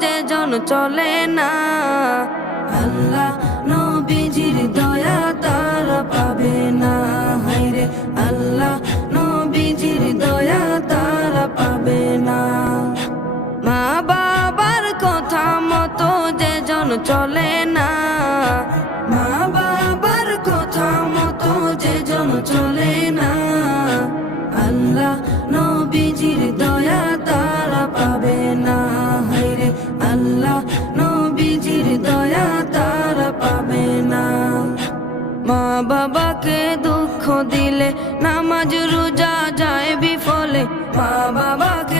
যে জন চলে না, আল্লাহ নবীজির দয়া তারা পাবে না। হায়রে আল্লাহ নবীজির দয়া তারা পাবে না। মা বাবার কথা মতো যে জন চলে না, মা বাবার কথা মতো যে জন চলে না, আল্লাহ নবীজির দয়া তারা পাবে না। হায়রে আল্লাহ নবীজির দয়া তারা পাবে না। মা বাবাকে দুঃখ দিলে নামাজ রোজা যায় বিফলে, মা বাবাকে